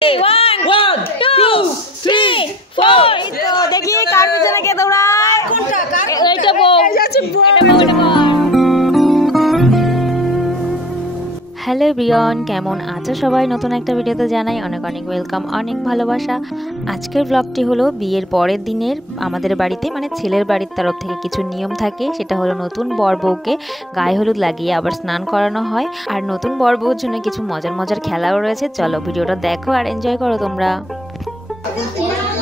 1 2 3 4 তো দেখি কার পিছনে কে দৌড়ায় কোনটা কার এইটা বউ এটা বউ হ্যালো এভরিওয়ান, কেমন আছো সবাই? নতুন একটা ভিডিওতে জানাই অনেক অনেক ওয়েলকাম, অনেক ভালোবাসা। আজকের ব্লগটি হলো বিয়ের পরের দিনের আমাদের বাড়িতে মানে ছেলের বাড়ির তরফ থেকে কিছু নিয়ম থাকে। সেটা হলো নতুন বর বউকে গায়ে হলুদ লাগিয়ে আবার স্নান করানো হয়, আর নতুন বর বউর জন্য কিছু মজার মজার খেলাও রয়েছে। চলো ভিডিওটা দেখো আর এনজয় করো তোমরা।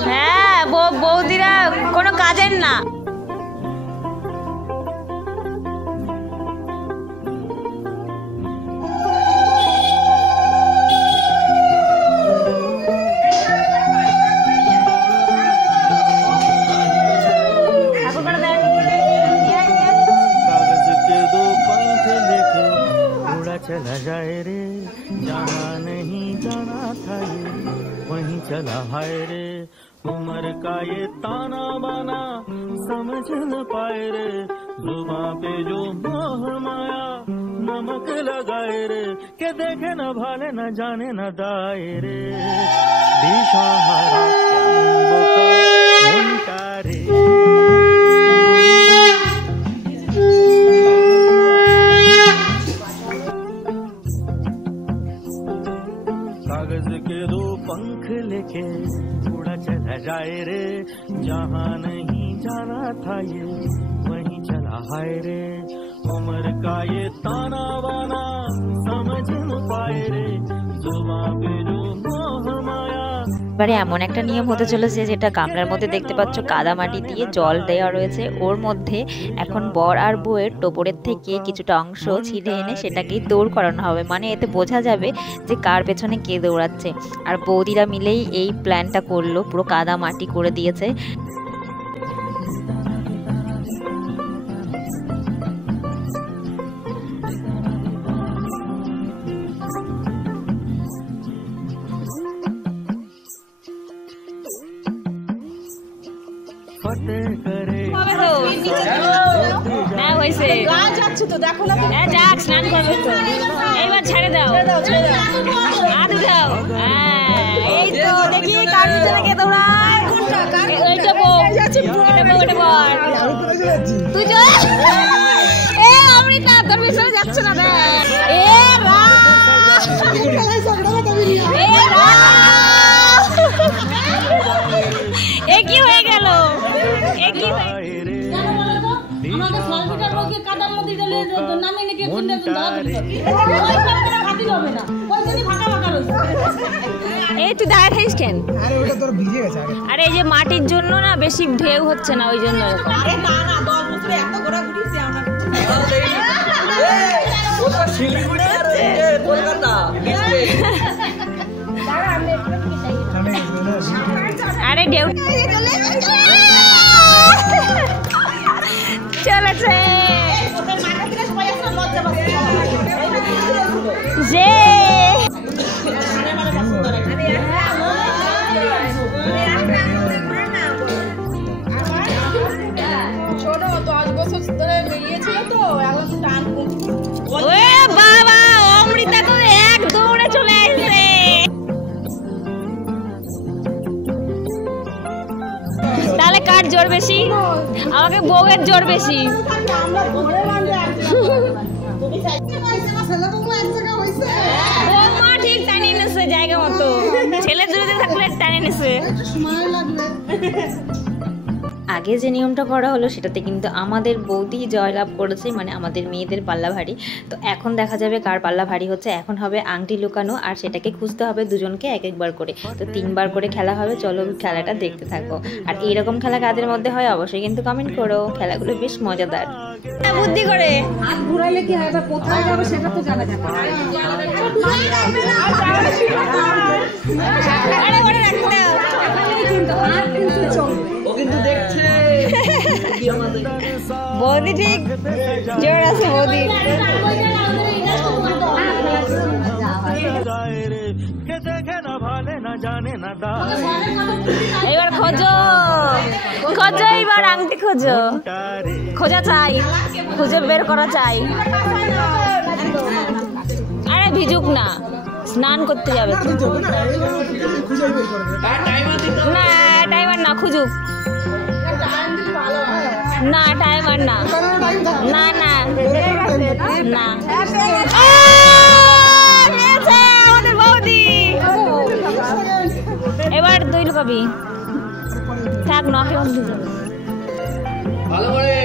হ্যাঁ, বৌদিরা কোনো কাজের না। चला जाए रे जहाँ नहीं जाना था ये वहीं चला हाय रे उम्र का ये ताना बाना समझ न पाए रे जुबां पे जो मोह माया नमक लगाए रे के देखे न भाले न जाने न दाए रे दिशाहारा उनका रे कागज के दो पंख लेके उड़ा चला जाए रे जहाँ नहीं जाना था ये वहीं चला हाय रे उम्र का ये ताना बाना समझ न पाए रे जुबां पे जो मोह माया। এবারে এমন একটা নিয়ম হতে চলেছে যেটা গামলার মধ্যে দেখতে পাচ্ছ কাদা মাটি দিয়ে জল দেওয়া রয়েছে, ওর মধ্যে এখন বর আর বউয়ের টোপরের থেকে কিছুটা অংশ ছিঁড়ে এনে সেটাকেই দৌড় করানো হবে। মানে এতে বোঝা যাবে যে কার পেছনে কে দৌড়াচ্ছে। আর বৌদিরা মিলেই এই প্ল্যানটা করলো, পুরো কাদা মাটি করে দিয়েছে। এইবার ছেড়ে দাও, হাত উঠাও। এই তো দেখি কার পিছনে কে দৌড়ায় এইটা বউ এটা বর তুই এ অমৃতা তোর পিছনে যাচ্ছে না রে। এ কি হয়ে গেল? এ কি আমাকে সলভিটার রোগে কাদার মধ্যে দিলে নামে নাকি খুঁজে ধরা দিল ওই সবটা খাতি হবে না ওই জন্য ফাঁকা ফাঁকা রইছে। এই তুই দাঁড়িয়ে থাকিস কেন? আরে ওটা তোর ভিজে গেছে। আরে এই যে মাটির জন্য না বেশি ঢেউ হচ্ছে না ওই জন্য এরকম। আরে না না 10 বছরে এত ঘোরা ঘুরিছি আমরা। ওটা শিলিগুড়ি আর কলকাতা দাঁড়া আমি একটু চাই। আরে ঢেউ চলেছে যে ছোট 10 বছর ধরে মিলিয়েছিল তো এখন টান ওরে বাবা অমৃতা তো এক দৌড়ে চলে আসছে। তাহলে কার জোর বেশি? আমাকে বউয়ের জোর বেশি। বৌমা ঠিক টানিয়ে নিচ্ছে জায়গা মতো, ছেলে জোরে থাকলে টানিয়ে নিচ্ছে। আগে যে নিয়মটা করা হলো সেটাতে কিন্তু আমাদের বৌদি জয়লাভ করেছে, মানে আমাদের মেয়েদের পাল্লা ভারী। তো এখন দেখা যাবে কার পাল্লা ভারী হচ্ছে। এখন হবে আংটি লুকানো, আর সেটাকে খুঁজতে হবে দুজনকে এক একবার করে। তো 3 বার করে খেলা হবে। চলো খেলাটা দেখতে থাকো। আর এইরকম খেলা কাদের মধ্যে হয় অবশ্যই কিন্তু কমেন্ট করো। খেলাগুলো বেশ মজাদার। বুদ্ধি করে হাত ঘুরাইলে কি হয়, কোথায় যাবে সেটা তো জানা যাবে। আরে করে রাখতে দাও, হাত কিন্তু চলবে। ও কিন্তু দেখছে বৌদি ঠিক জোর আছে বৌদি। এবার খোঁজো খোঁজো, এবার আংটি খোঁজো, খোঁজা চাই, খুঁজে বের করা চাই। আরে ভিজুক না, স্নান করতে যাবে না, টাইমার না খুঁজুক না, টাইমার না, না না না, আমাদের বৌদি এবার দই লুকাবি থাক নকে বন্ধু ভালো করে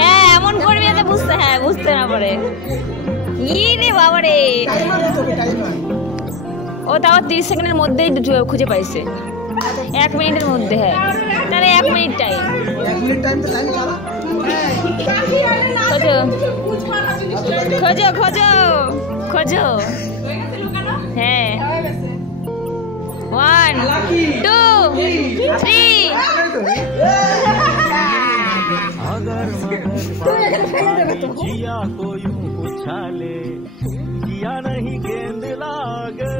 হ্যাঁ এমন করবি যাতে বুঝতে, হ্যাঁ বুঝতে না পারে। রে বাবা রে, ও তাও 30 সেকেন্ডের মধ্যেই খুঁজে পাইছে, 1 মিনিটের মধ্যে। হ্যাঁ তাহলে 1 মিনিট টাইম, খোঁজো খোঁজো খোঁজো খোঁজো। হ্যাঁ 1 2 3 जिया को यूं उछाले, जिया नहीं गेंद लागे,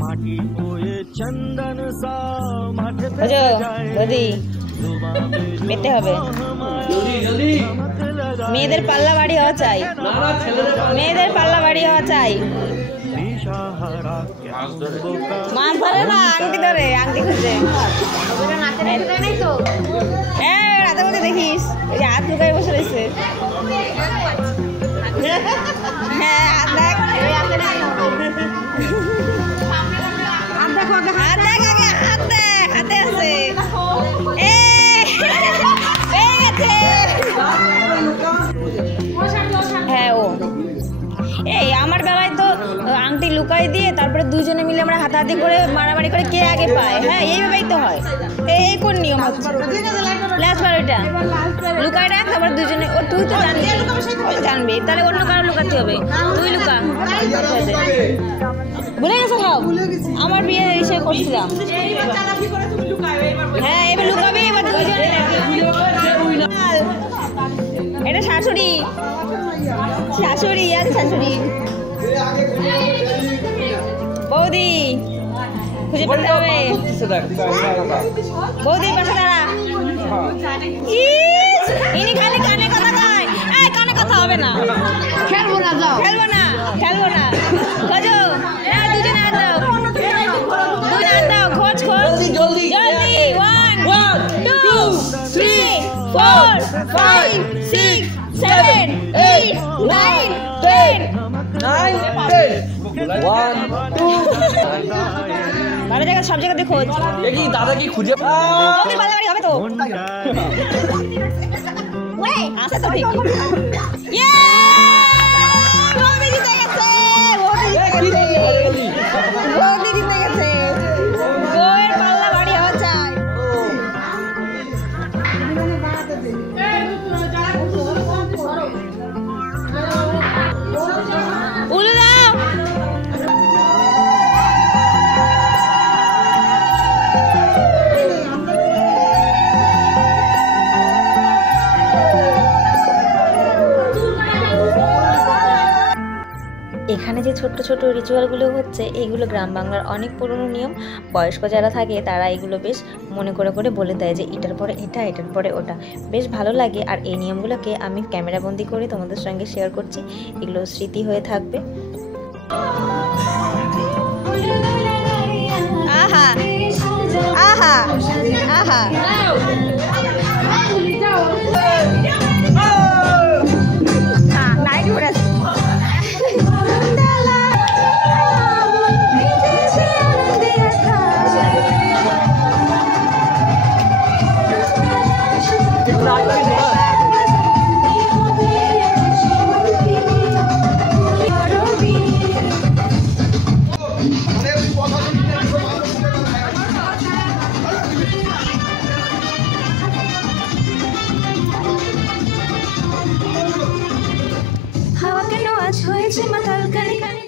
माटी को ये चंदन सा माथे पे বৌদি পেতে হবে, মেয়েদের পাল্লা বাড়ি হওয়া চাই, মেয়েদের পাল্লা বাড়ি হওয়া চাই। মাছ ধরে না, আংটি ধরে, আংটি খুঁজে। হ্যাঁ রাতে মধ্যে দেখিস ওই যে হাত লুকাই বসে রয়েছে। হ্যাঁ হাত দেখ, হাত দেখ আগে, হাত দেখ, হাতে আছে। হ্যাঁ ও এই আমার বেলায় তো আংটি লুকাই দিয়ে তারপরে দুজনে মিলে আমরা হাতাহাতি করে মারামারি করে কে আগে পায়। হ্যাঁ এইভাবেই তো হয়, এই কোন নিয়ম হচ্ছে? লাস্ট বার ওইটা লুকাই রাখ, তারপর দুজনে। ও তুই তো জানবি, জানবি তাহলে অন্য কারো লুকাতে হবে, তুই লুকা। ভুলে গেছো সব, আমার বিয়ে এসে করছিলাম। হ্যাঁ এবার লুকাবি, এবার দুজনে। এটা শাশুড়ি, শাশুড়ি আর শাশুড়ি বৌদি খুঁজে পেতে হবে। বৌদির পাশে দাঁড়া। ইনি খালি কানে কথা কয়, এই কানে কথা হবে না, খেলবো না, যাও খেলবো না, খেলবো না। খোঁজো, দুজনে হাত দাও, দুজনে হাত দাও, খোঁজ খোঁজ জলদি জলদি। 1 2 3 4 5 6 7 8 9 10 ভালো জায়গা, সব জায়গাতে খোঁজ। দেখি দাদা কি খুঁজে তোদের ভালো বাড়ি হবে তো, আসে তো ঠিক। বৌদি জিতে গেছে, বৌদি জিতে গেছে, বউয়ের পাল্লা বাড়ি হওয়া চাই। উলু দাও। এখানে যে ছোট্ট ছোট্ট রিচুয়ালগুলো হচ্ছে, এইগুলো গ্রাম বাংলার অনেক পুরনো নিয়ম। বয়স্ক যারা থাকে তারা এগুলো বেশ মনে করে করে বলে দেয় যে এটার পরে এটা, এটার পরে ওটা, বেশ ভালো লাগে। আর এই নিয়মগুলোকে আমি ক্যামেরাবন্দি করে তোমাদের সঙ্গে শেয়ার করছি, এগুলো স্মৃতি হয়ে থাকবে। আহা আহা আহা লাইট ঘুরে হয়েছে মাথার কানে কানে।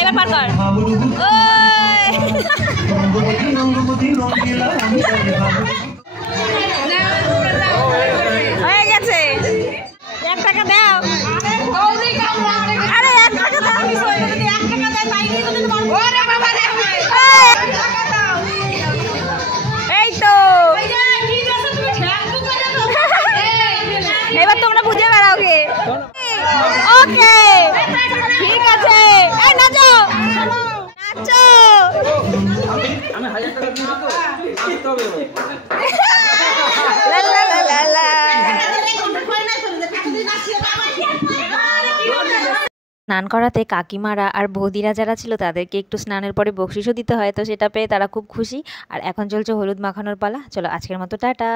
এবার পার কর। হয়ে গেছে, 1 টাকা দাও। আরে 1 টাকা দাও, এই তো এবার তোমরা বুঝে বেড়াও গে। ওকে ঠিক আছে, এই নাচো নাচো। আমি 1000 টাকা দিয়েছি তো আসতে হবে এবার। লা লা লা লা লা। স্নান করাতে কাকিমারা আর বৌদিরা যারা ছিল তাদেরকে একটু স্নানের পরে বকশিশও দিতে হয়, তো সেটা পেয়ে তারা খুব খুশি। আর এখন চলছে হলুদ মাখানোর পালা। চলো আজকের মতো টাটা।